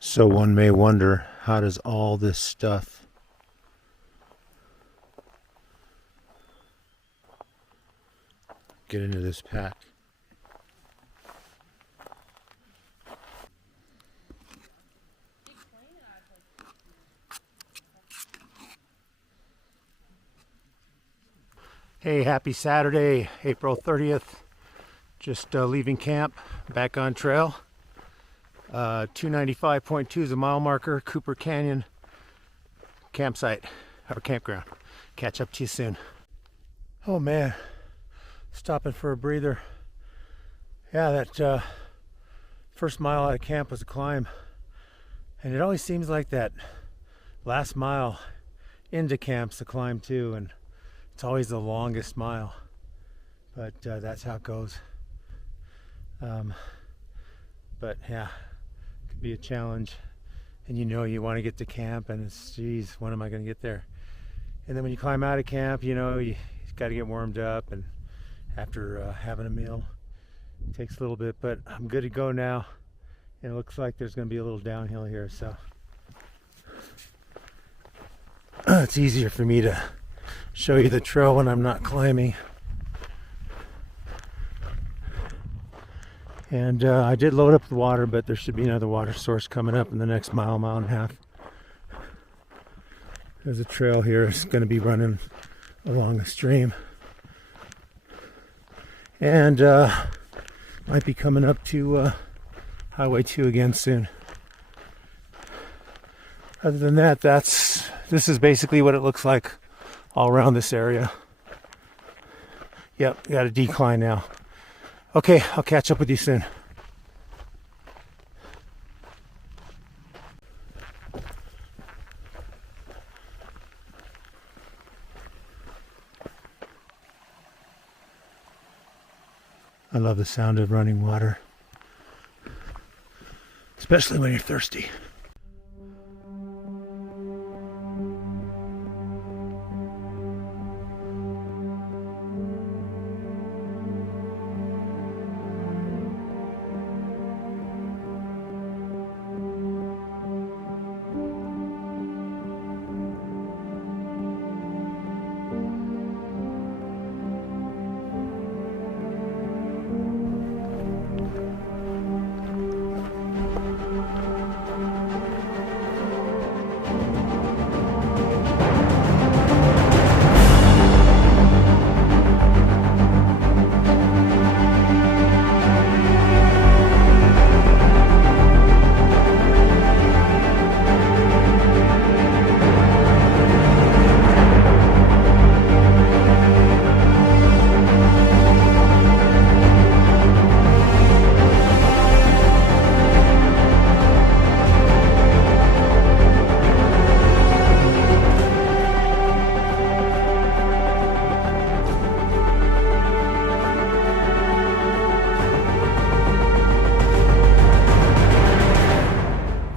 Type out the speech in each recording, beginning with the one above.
So one may wonder, how does all this stuff get into this pack? Hey, happy Saturday, April 30th. Just leaving camp, back on trail. 295.2 is a mile marker, Cooper Canyon campsite, or campground. Catch up to you soon. Oh man, stopping for a breather. Yeah, that first mile out of camp was a climb. And it always seems like that last mile into camp's a climb too, and it's always the longest mile. But that's how it goes. But yeah, it could be a challenge, and you know you want to get to camp, and it's, geez, when am I going to get there? And then when you climb out of camp, you know, you got to get warmed up, and after having a meal, it takes a little bit, but I'm good to go now, and it looks like there's going to be a little downhill here, so it's easier for me to show you the trail when I'm not climbing. And I did load up the water, but there should be another water source coming up in the next mile and a half. There's a trail here. It's going to be running along a stream. And might be coming up to Highway 2 again soon. Other than that, this is basically what it looks like all around this area. Yep, got a decline now. Okay, I'll catch up with you soon. I love the sound of running water, especially when you're thirsty.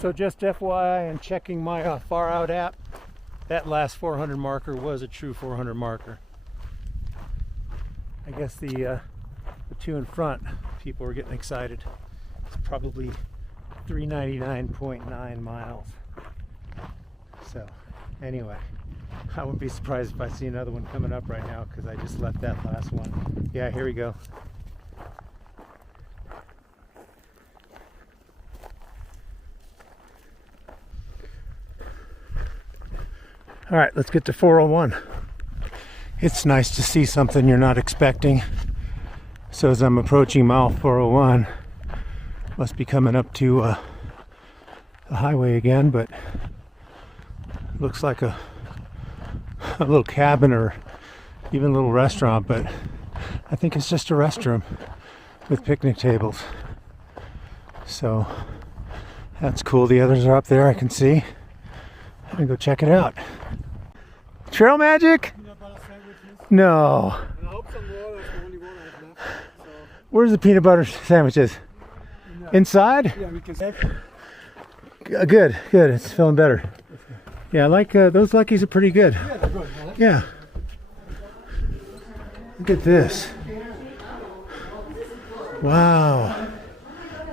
So just FYI, and checking my Far Out app, that last 400 marker was a true 400 marker. I guess the two in front, people were getting excited. It's probably 399.9 miles. So anyway, I wouldn't be surprised if I see another one coming up right now, because I just left that last one. Yeah, here we go. All right, let's get to 401. It's nice to see something you're not expecting. So as I'm approaching mile 401, must be coming up to the highway again, but looks like a little cabin or even a little restaurant, but I think it's just a restroom with picnic tables. So that's cool. The others are up there, I can see. I'm gonna go check it out. Trail magic? No. Where's the peanut butter sandwiches? Inside? Yeah, we can. Good, good. It's feeling better. Yeah, I like those Luckies are pretty good. Yeah, they're good. Huh? Yeah. Look at this. Wow.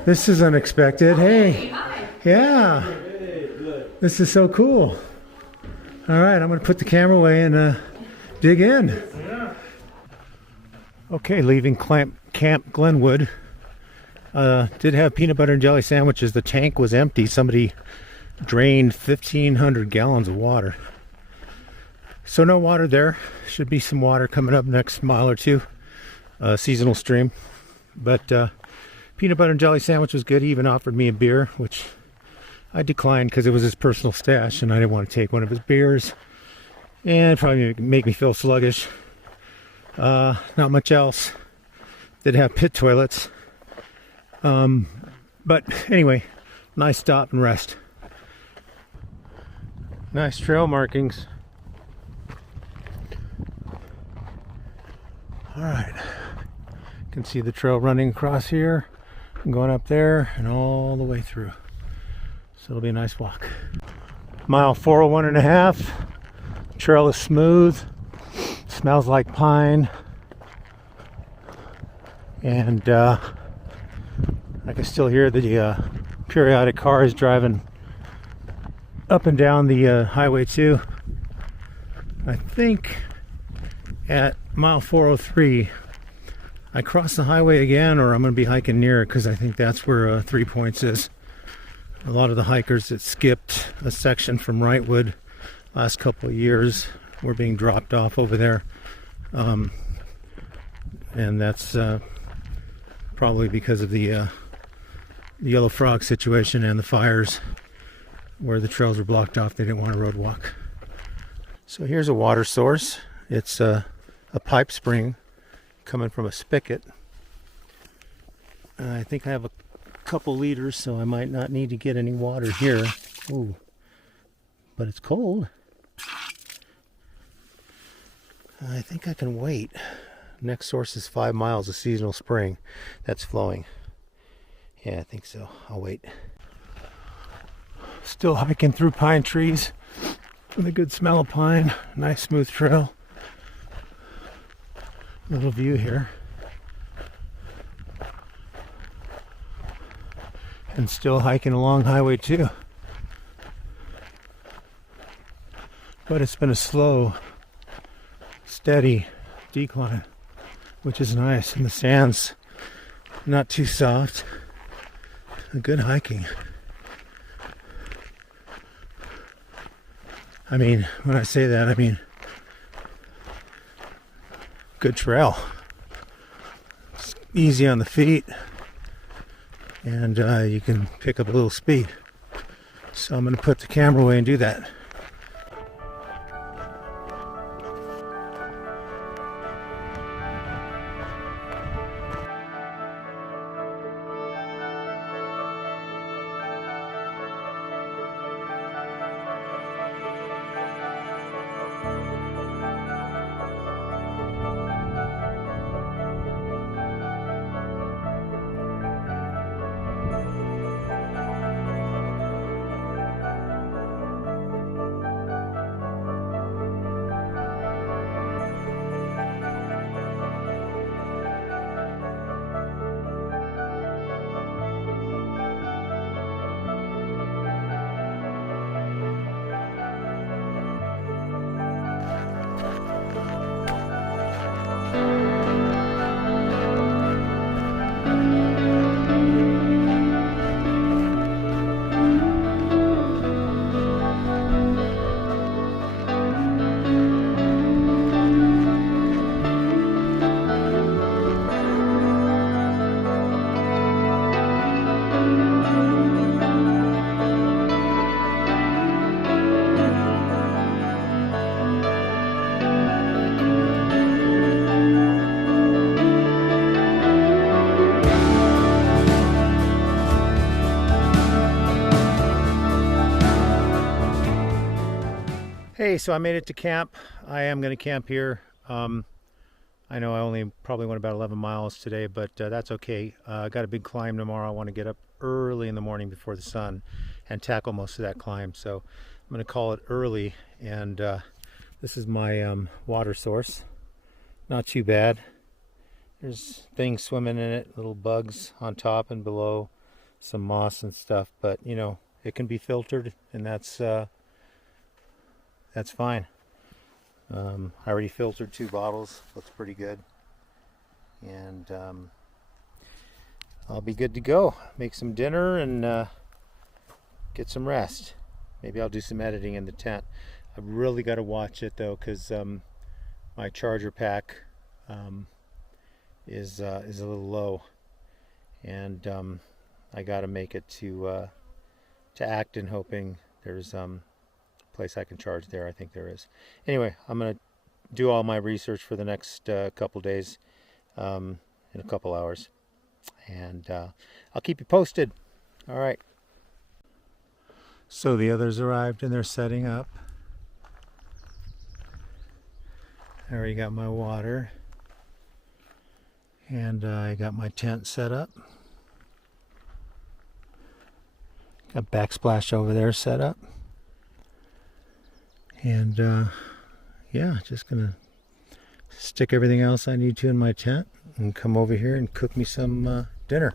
This is unexpected. Hey. Yeah. Hey, good. This is so cool. All right, I'm going to put the camera away and dig in. Yeah. Okay, leaving Camp Glenwood. Did have peanut butter and jelly sandwiches. The tank was empty. Somebody drained 1,500 gallons of water. So no water there. Should be some water coming up next mile or two. Seasonal stream. But peanut butter and jelly sandwich was good. He even offered me a beer, which I declined because it was his personal stash and I didn't want to take one of his beers. And probably make me feel sluggish. Not much else. Did have pit toilets. But anyway, nice stop and rest. Nice trail markings. All right, you can see the trail running across here and going up there and all the way through. So it'll be a nice walk. Mile 401 and a half. Trail is smooth. Smells like pine. And I can still hear the periodic cars driving up and down the highway too. I think at mile 403 I cross the highway again, or I'm going to be hiking near it because I think that's where 3 Points is. A lot of the hikers that skipped a section from Wrightwood last couple of years were being dropped off over there, and that's probably because of the yellow frog situation and the fires where the trails were blocked off. They didn't want a road walk. So here's a water source. It's a pipe spring coming from a spigot. I think I have a couple liters, so I might not need to get any water here. Ooh, but it's cold. I think I can wait. Next source is 5 miles of seasonal spring that's flowing. Yeah, I think so. I'll wait. Still hiking through pine trees with a good smell of pine. Nice smooth trail. Little view here. And still hiking along Highway 2. But it's been a slow, steady decline, which is nice. And the sand's not too soft. Good hiking. I mean, when I say that, I mean good trail. It's easy on the feet, and you can pick up a little speed. So I'm going to put the camera away and do that. Hey, so I made it to camp. I am going to camp here. I know I only probably went about 11 miles today, but that's okay. I got a big climb tomorrow. I want to get up early in the morning before the sun and tackle most of that climb. So I'm going to call it early. And this is my water source. Not too bad. There's things swimming in it, little bugs on top and below, some moss and stuff. But, you know, it can be filtered, and that's fine. I already filtered 2 bottles. Looks pretty good. And I'll be good to go. Make some dinner and get some rest. Maybe I'll do some editing in the tent. I've really got to watch it though, because my charger pack is a little low, and I got to make it to Acton, hoping there's place I can charge there. I think there is. Anyway, I'm gonna do all my research for the next couple days, in a couple hours, and I'll keep you posted. All right. So the others arrived and they're setting up. I already got my water, and I got my tent set up. Got backsplash over there set up. And yeah, just gonna stick everything else I need to in my tent and come over here and cook me some dinner.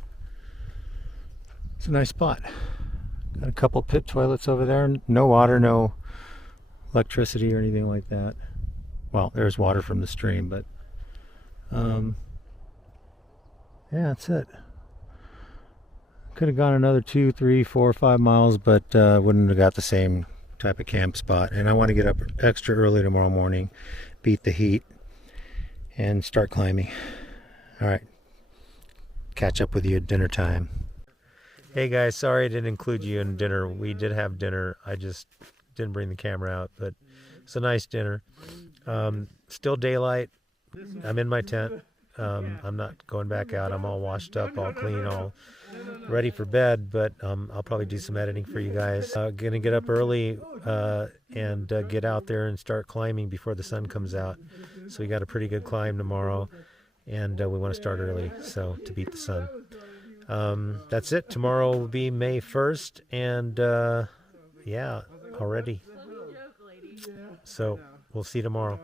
It's a nice spot. Got a couple pit toilets over there. No water, no electricity or anything like that. Well, there's water from the stream, but yeah, that's it. Could have gone another 2, 3, 4, 5 miles, but wouldn't have got the same type of camp spot. And I want to get up extra early tomorrow morning, beat the heat, and start climbing. All right, catch up with you at dinner time. Hey guys, sorry I didn't include you in dinner. We did have dinner. I just didn't bring the camera out, but it's a nice dinner. Still daylight. I'm in my tent. I'm not going back out. I'm all washed up, all clean, all ready for bed, but I'll probably do some editing for you guys. Gonna get up early and get out there and start climbing before the sun comes out. So we got a pretty good climb tomorrow, and we want to start early, so to beat the sun. That's it. Tomorrow will be May 1st, and yeah, already. So we'll see you tomorrow.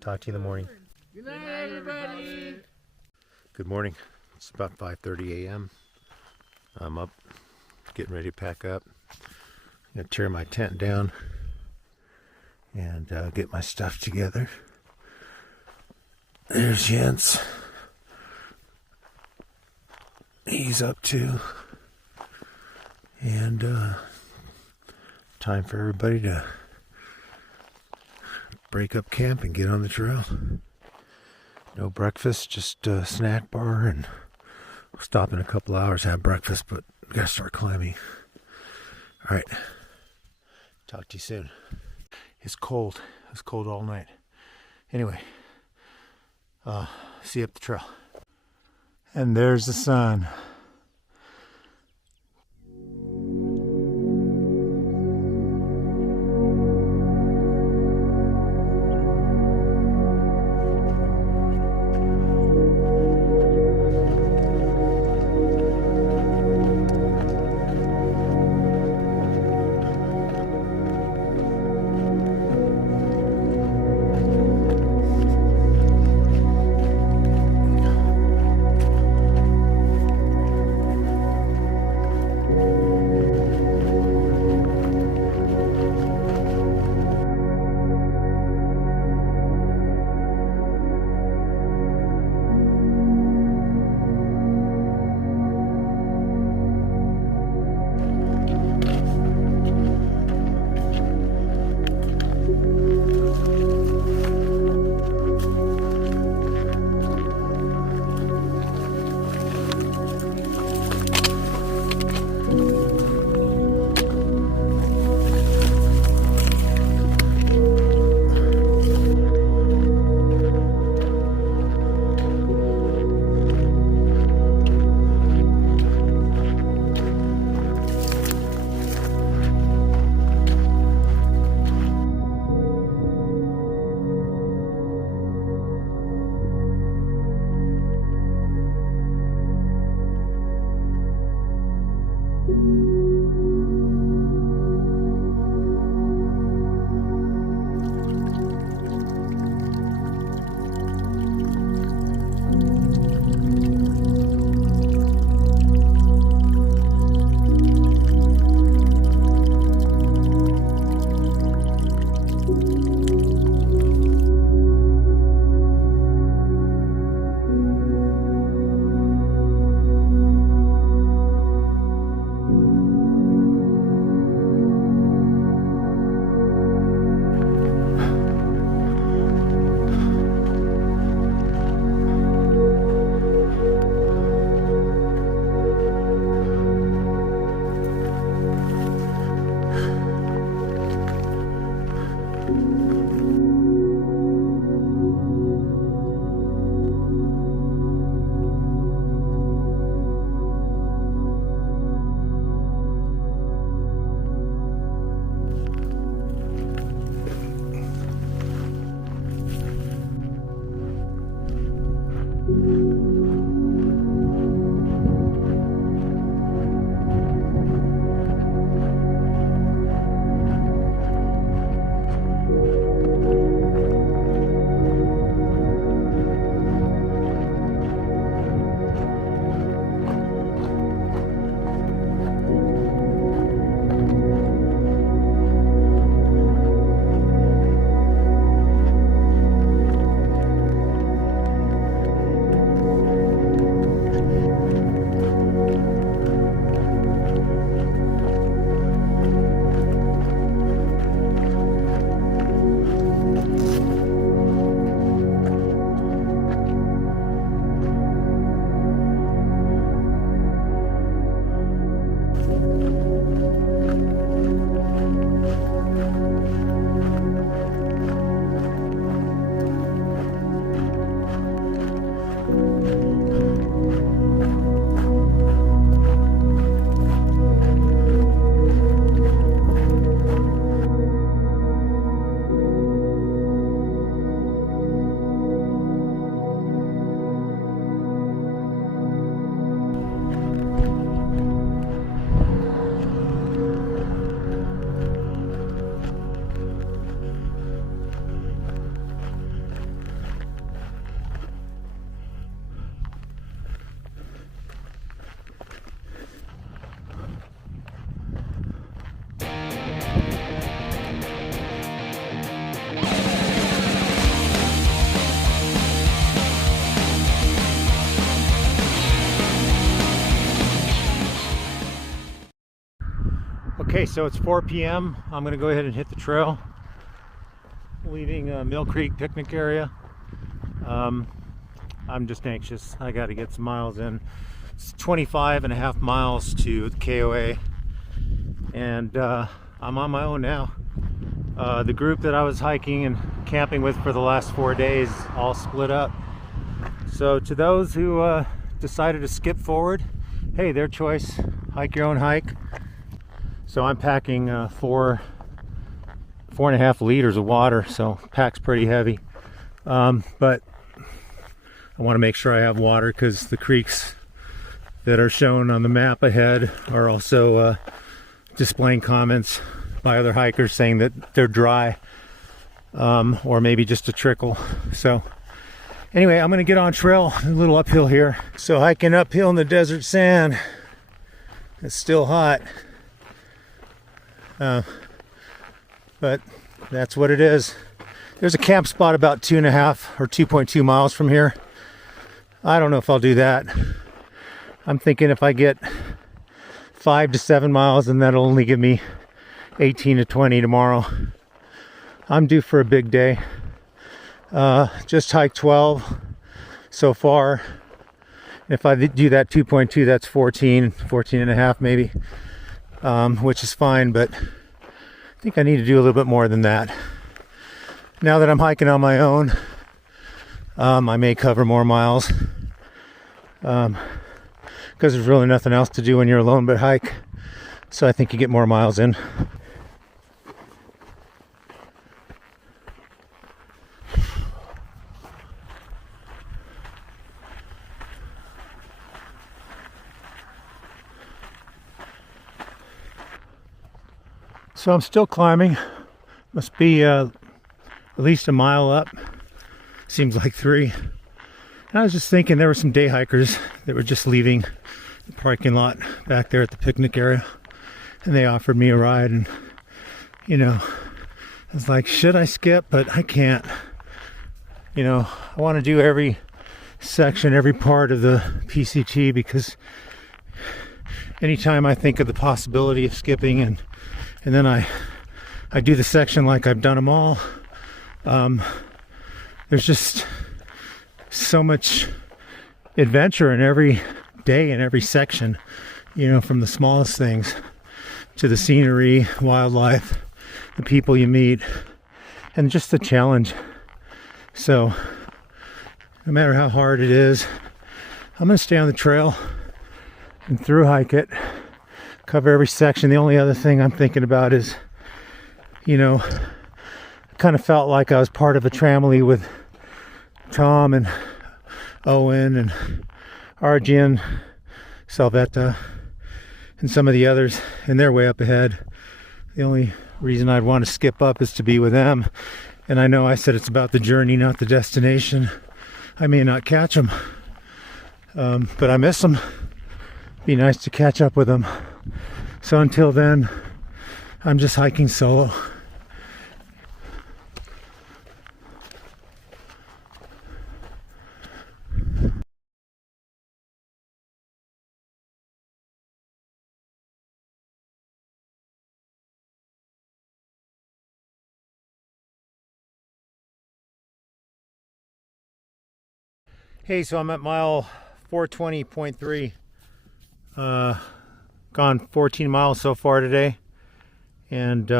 Talk to you in the morning. Good night, everybody. Good morning. It's about 5:30 a.m. I'm up, getting ready to pack up. I'm gonna tear my tent down and get my stuff together. There's Jens. He's up too. And time for everybody to break up camp and get on the trail. No breakfast, just a snack bar, and we'll stop in a couple hours, have breakfast, but we gotta start climbing. All right, talk to you soon. It's cold. It was cold all night. Anyway, see you up the trail. And there's the sun. Okay, so it's 4 p.m. I'm gonna go ahead and hit the trail, leaving Mill Creek picnic area. I'm just anxious. I got to get some miles in. It's 25.5 miles to the KOA, and I'm on my own now. The group that I was hiking and camping with for the last 4 days all split up. So to those who decided to skip forward, hey, their choice. Hike your own hike. So I'm packing 4.5 liters of water, so pack's pretty heavy. But I want to make sure I have water because the creeks that are shown on the map ahead are also displaying comments by other hikers saying that they're dry, or maybe just a trickle. So anyway, I'm going to get on trail, a little uphill here. So hiking uphill in the desert sand, it's still hot, but that's what it is. There's a camp spot about 2.5 or 2.2 miles from here. I don't know if I'll do that. I'm thinking if I get 5 to 7 miles, and that'll only give me 18 to 20 tomorrow. I'm due for a big day. Just hiked 12 so far. If I do that 2.2, that's 14 and a half maybe, which is fine, but I think I need to do a little bit more than that. Now that I'm hiking on my own, I may cover more miles, because there's really nothing else to do when you're alone but hike. So I think you get more miles in. So I'm still climbing. Must be at least a mile up. Seems like 3. And I was just thinking there were some day hikers that were just leaving the parking lot back there at the picnic area, and they offered me a ride, and you know, I was like, should I skip? But I can't. You know, I want to do every section, every part of the PCT, because anytime I think of the possibility of skipping and then I do the section like I've done them all, there's just so much adventure in every day and every section, you know, from the smallest things to the scenery, wildlife, the people you meet, and just the challenge. So no matter how hard it is, I'm going to stay on the trail and through hike it, cover every section. The only other thing I'm thinking about is, you know, I kind of felt like I was part of a tramily with Tom and Owen and Arjun, Salvetta, and some of the others, and they're way up ahead. The only reason I'd want to skip up is to be with them. And I know I said it's about the journey, not the destination. I may not catch them, but I miss them. Be nice to catch up with them. So until then, I'm just hiking solo. Hey, so I'm at mile 420.3. Gone 14 miles so far today, and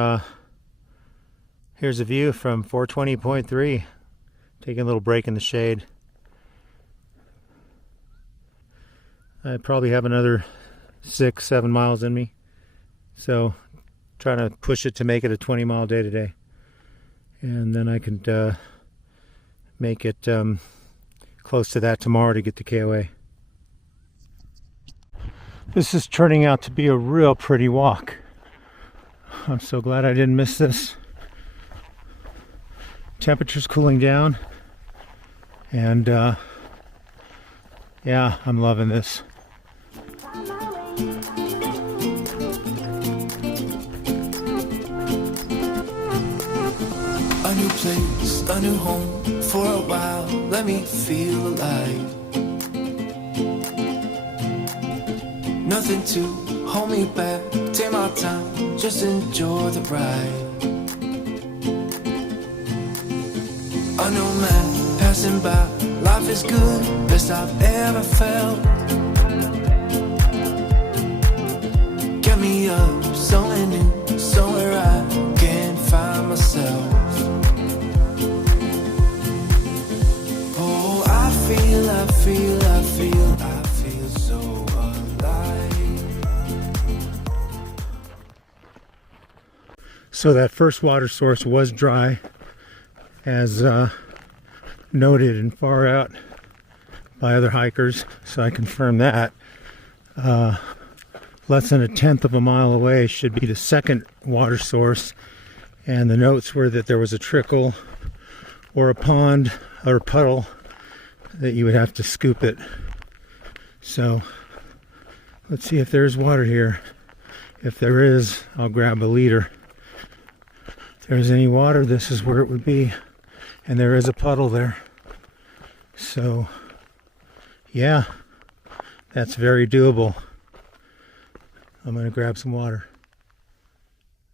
here's a view from 420.3. Taking a little break in the shade. I probably have another 6-7 miles in me, so trying to push it to make it a 20-mile day today, and then I can make it close to that tomorrow to get to KOA. This is turning out to be a real pretty walk. I'm so glad I didn't miss this. Temperature's cooling down, and yeah, I'm loving this. A new place, a new home. For a while, let me feel alive. Nothing to hold me back. Take my time, just enjoy the ride. I know man passing by, life is good, best I've ever felt. Get me up, somewhere new, somewhere I can find myself. Oh, I feel so alive. So that first water source was dry, as noted and far out by other hikers, so I confirm that. Less than 1/10 of a mile away should be the second water source, and the notes were that there was a trickle or a pond or a puddle that you would have to scoop it. So let's see if there's water here. If there is, I'll grab a liter. If there's any water, this is where it would be. And there is a puddle there. So yeah, that's very doable. I'm going to grab some water.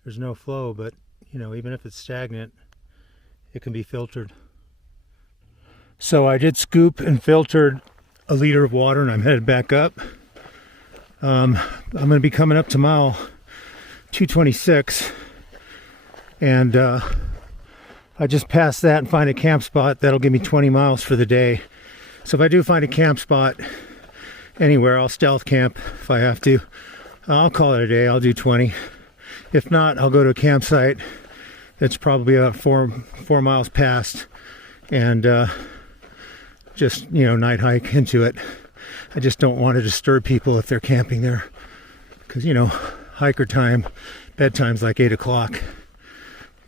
There's no flow, but you know, even if it's stagnant, it can be filtered. So I did scoop and filtered a liter of water, and I'm headed back up. I'm going to be coming up to mile 226, and I just passed that and find a camp spot. That'll give me 20 miles for the day. So if I do find a camp spot anywhere, I'll stealth camp if I have to. I'll call it a day. I'll do 20. If not, I'll go to a campsite that's probably about 4 miles past, and just, you know, night hike into it. I just don't want to disturb people if they're camping there, because, you know, hiker time, bedtime's like 8 o'clock,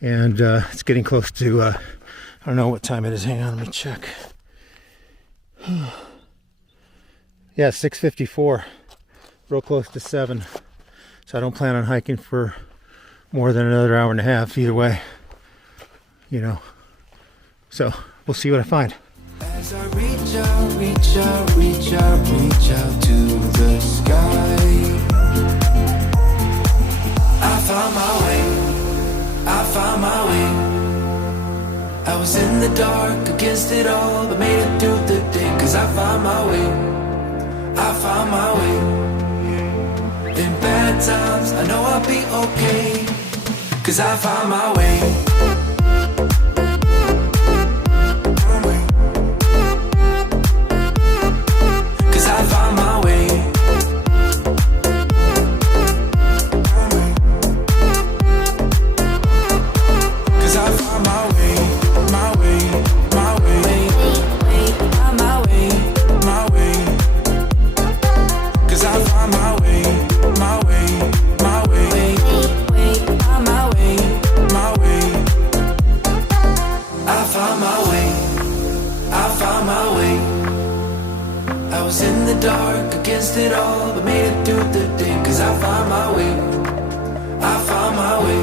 and it's getting close to I don't know what time it is. Hang on, let me check. Yeah, 6:54, real close to 7. So I don't plan on hiking for more than another hour and a half either way, you know. So we'll see what I find. As I reach out, reach out, reach out, reach out to the sky, I found my way, I found my way. I was in the dark against it all, but made it through the day, 'cause I found my way, I found my way. In bad times, I know I'll be okay, 'cause I found my way. Dark against it all, but made it through the day, 'cause I found my way, I found my way.